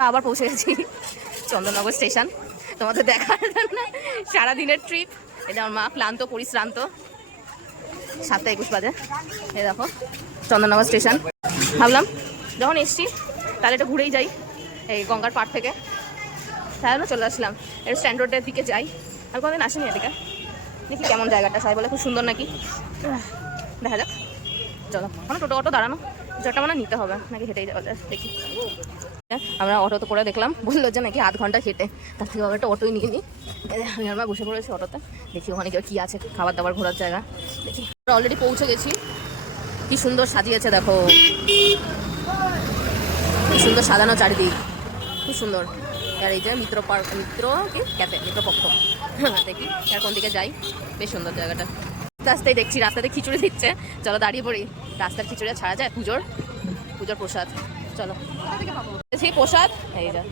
আবার পৌঁছে গেছি চন্দননগর স্টেশন। তোমাদের দেখার জন্য সারাদিনের ট্রিপ। এটা আমার মা ক্লান্ত পরিশ্রান্ত। 7:21 বাজে। এই দেখো চন্দননগর স্টেশন। ভাবলাম যখন এসছি তাহলে একটু ঘুরেই যাই এই গঙ্গার পাড় থেকে। তাহলে চলে আসলাম একটু স্ট্যান্ড রোডের দিকে যাই। আর কোনোদিন আসিনি এদিকে, দেখি কেমন জায়গাটা। সবাই বলে খুব সুন্দর নাকি, দেখা যাক। চলো মানে টোটো অটো দাঁড়ানো, জটা মানে নিতে হবে নাকি হেঁটেই যাওয়া যায় দেখি। আমরা অটোতে করে দেখলাম, বললো যে নাকি 8 ঘন্টা হেঁটে, তার থেকে একটা অটোই নিয়ে নিই। আমি আমার বসে পড়েছি অটোতে, দেখি ওখানে কেউ কী আছে খাবার দাবার ঘোরার জায়গা দেখি। আমরা অলরেডি পৌঁছে গেছি। কি সুন্দর সাজিয়েছে দেখো, কি সুন্দর সাজানো চারিদিক, খুব সুন্দর। আর এই যে মিত্র পার্ক, মিত্র কি ক্যাফে, মিত্রপক্ষ। দেখি আর কোন দিকে যাই, বেশ সুন্দর জায়গাটা। রাস্তায় দেখছি রাস্তাতে খিচুড়ি দিচ্ছে, চলো দাঁড়িয়ে পড়ি। রাস্তার খিচুড়ি ছাড়া যায়, পুজোর প্রসাদ। চলো সেই প্রসাদ এই যা।